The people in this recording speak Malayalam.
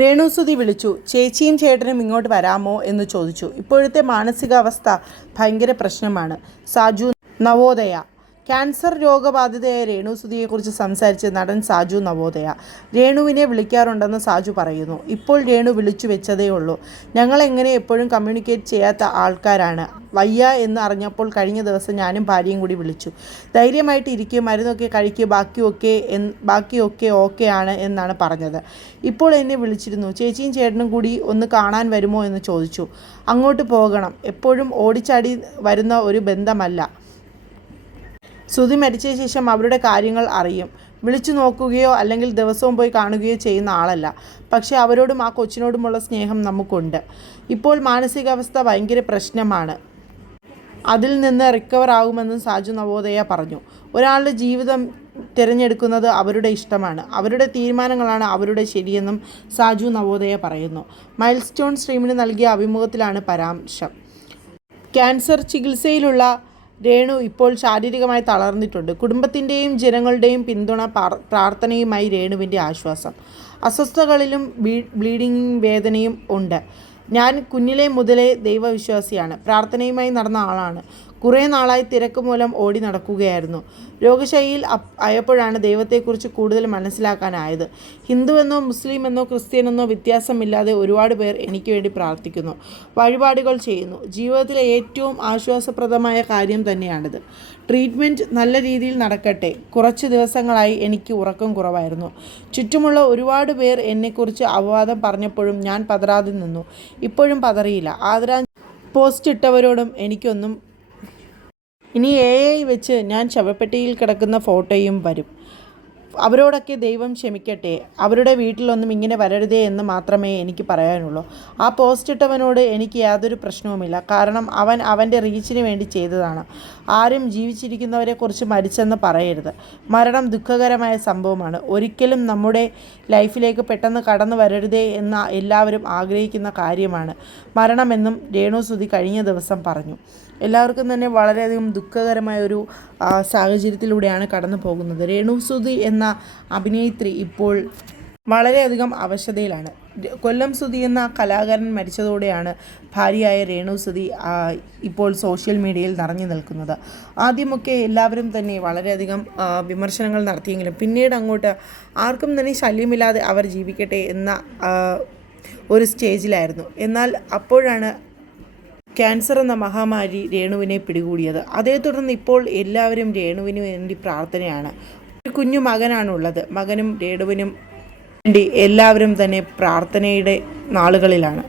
രേണുസുതി വിളിച്ചു. ചേച്ചിയും ചേട്ടനും ഇങ്ങോട്ട് വരാമോ എന്ന് ചോദിച്ചു. ഇപ്പോഴത്തെ മാനസികാവസ്ഥ ഭയങ്കര പ്രശ്നമാണ്. സാജു നവോദയ. ക്യാൻസർ രോഗബാധിതയായ രേണുസുതിയെക്കുറിച്ച് സംസാരിച്ച് നടൻ സാജു നവോദയ. രേണുവിനെ വിളിക്കാറുണ്ടെന്ന് സാജു പറയുന്നു. ഇപ്പോൾ രേണു വിളിച്ചു വെച്ചതേ ഉള്ളൂ. ഞങ്ങളെങ്ങനെ എപ്പോഴും കമ്മ്യൂണിക്കേറ്റ് ചെയ്യാത്ത ആൾക്കാരാണ്. വയ്യ എന്ന് അറിഞ്ഞപ്പോൾ കഴിഞ്ഞ ദിവസം ഞാനും ഭാര്യയും കൂടി വിളിച്ചു. ധൈര്യമായിട്ട് ഇരിക്കുക, മരുന്നൊക്കെ കഴിക്കുക, ബാക്കിയൊക്കെ ഓക്കെ ആണ് എന്നാണ് പറഞ്ഞത്. ഇപ്പോൾ എന്നെ വിളിച്ചിരുന്നു. ചേച്ചിയും ചേട്ടനും കൂടി ഒന്ന് കാണാൻ വരുമോ എന്ന് ചോദിച്ചു. അങ്ങോട്ട് പോകണം. എപ്പോഴും ഓടിച്ചാടി വരുന്ന ഒരു ബന്ധമല്ല. സുധി മരിച്ച ശേഷം അവരുടെ കാര്യങ്ങൾ അറിയും. വിളിച്ചു നോക്കുകയോ അല്ലെങ്കിൽ ദിവസവും പോയി കാണുകയോ ചെയ്യുന്ന ആളല്ല. പക്ഷേ അവരോടും ആ കൊച്ചിനോടുമുള്ള സ്നേഹം നമുക്കുണ്ട്. ഇപ്പോൾ മാനസികാവസ്ഥ ഭയങ്കര പ്രശ്നമാണ്. അതിൽ നിന്ന് റിക്കവർ ആകുമെന്നും സാജു നവോദയ പറഞ്ഞു. ഒരാളുടെ ജീവിതം തിരഞ്ഞെടുക്കുന്നത് അവരുടെ ഇഷ്ടമാണ്. അവരുടെ തീരുമാനങ്ങളാണ് അവരുടെ ശരിയെന്നും സാജു നവോദയ പറയുന്നു. മൈൽ സ്റ്റോൺ സ്ട്രീമിന് നൽകിയ അഭിമുഖത്തിലാണ് പരാമർശം. ക്യാൻസർ ചികിത്സയിലുള്ള രേണു ഇപ്പോൾ ശാരീരികമായി തളർന്നിട്ടുണ്ട്. കുടുംബത്തിൻ്റെയും ജനങ്ങളുടെയും പിന്തുണ, പ്രാർത്ഥനയുമായി രേണുവിൻ്റെ ആശ്വാസം. അസ്വസ്ഥതകളിലും ബ്ലീഡിങ്ങും വേദനയും ഉണ്ട്. ഞാൻ കുഞ്ഞിലെ മുതലേ ദൈവവിശ്വാസിയാണ്. പ്രാർത്ഥനയുമായി നടന്ന ആളാണ്. കുറേ നാളായി തിരക്ക് മൂലം ഓടി നടക്കുകയായിരുന്നു. രോഗശൈലിയിൽ ആയപ്പോഴാണ് ദൈവത്തെക്കുറിച്ച് കൂടുതൽ മനസ്സിലാക്കാനായത്. ഹിന്ദുവെന്നോ മുസ്ലിമെന്നോ ക്രിസ്ത്യനെന്നോ വ്യത്യാസമില്ലാതെ ഒരുപാട് പേർ എനിക്ക് വേണ്ടി പ്രാർത്ഥിക്കുന്നു, വഴിപാടുകൾ ചെയ്യുന്നു. ജീവിതത്തിലെ ഏറ്റവും ആശ്വാസപ്രദമായ കാര്യം തന്നെയാണിത്. ട്രീറ്റ്മെൻറ്റ് നല്ല രീതിയിൽ നടക്കട്ടെ. കുറച്ച് ദിവസങ്ങളായി എനിക്ക് ഉറക്കം കുറവായിരുന്നു. ചുറ്റുമുള്ള ഒരുപാട് പേർ എന്നെക്കുറിച്ച് അപവാദം പറഞ്ഞപ്പോഴും ഞാൻ പതറാതെ നിന്നു. ഇപ്പോഴും പതറിയില്ല. പോസ്റ്റ് ഇട്ടവരോടും എനിക്കൊന്നും. ഇനി AI വെച്ച് ഞാൻ ശവപ്പെട്ടിയിൽ കിടക്കുന്ന ഫോട്ടോയും വരും. അവരോടൊക്കെ ദൈവം ക്ഷമിക്കട്ടെ. അവരുടെ വീട്ടിലൊന്നും ഇങ്ങനെ വരരുതേ എന്ന് മാത്രമേ എനിക്ക് പറയാനുള്ളൂ. ആ പോസ്റ്റ് ഇട്ടവനോട് എനിക്ക് യാതൊരു പ്രശ്നവുമില്ല. കാരണം അവൻ അവൻ്റെ റീച്ചിന് വേണ്ടി ചെയ്തതാണ്. ആരും ജീവിച്ചിരിക്കുന്നവരെക്കുറിച്ച് മരിച്ചെന്ന് പറയരുത്. മരണം ദുഃഖകരമായ സംഭവമാണ്. ഒരിക്കലും നമ്മുടെ ലൈഫിലേക്ക് പെട്ടെന്ന് കടന്നു വരരുതേ എന്ന് എല്ലാവരും ആഗ്രഹിക്കുന്ന കാര്യമാണ് മരണമെന്നും രേണുസുതി കഴിഞ്ഞ ദിവസം പറഞ്ഞു. എല്ലാവർക്കും തന്നെ വളരെയധികം ദുഃഖകരമായ ഒരു സാഹചര്യത്തിലൂടെയാണ് കടന്നു പോകുന്നത്. രേണുസുതി എന്ന അഭിനേത്രി ഇപ്പോൾ വളരെയധികം അവശതയിലാണ്. കൊല്ലം സുധി എന്ന കലാകാരൻ മരിച്ചതോടെയാണ് ഭാര്യയായ രേണുസുതി ഇപ്പോൾ സോഷ്യൽ മീഡിയയിൽ നിറഞ്ഞു നിൽക്കുന്നത്. ആദ്യമൊക്കെ എല്ലാവരും തന്നെ വളരെയധികം വിമർശനങ്ങൾ നടത്തിയെങ്കിലും പിന്നീട് അങ്ങോട്ട് ആർക്കും തന്നെ ശല്യമില്ലാതെ അവർ ജീവിക്കട്ടെ എന്ന ഒരു സ്റ്റേജിലായിരുന്നു. എന്നാൽ അപ്പോഴാണ് ക്യാൻസർ എന്ന മഹാമാരി രേണുവിനെ പിടികൂടിയത്. അതേ തുടർന്ന് ഇപ്പോൾ എല്ലാവരും രേണുവിന് വേണ്ടി പ്രാർത്ഥനയാണ്. ഒരു കുഞ്ഞു മകനാണുള്ളത്. മകനും രേണുവിനും വേണ്ടി എല്ലാവരും തന്നെ പ്രാർത്ഥനയുടെ നാളുകളിലാണ്.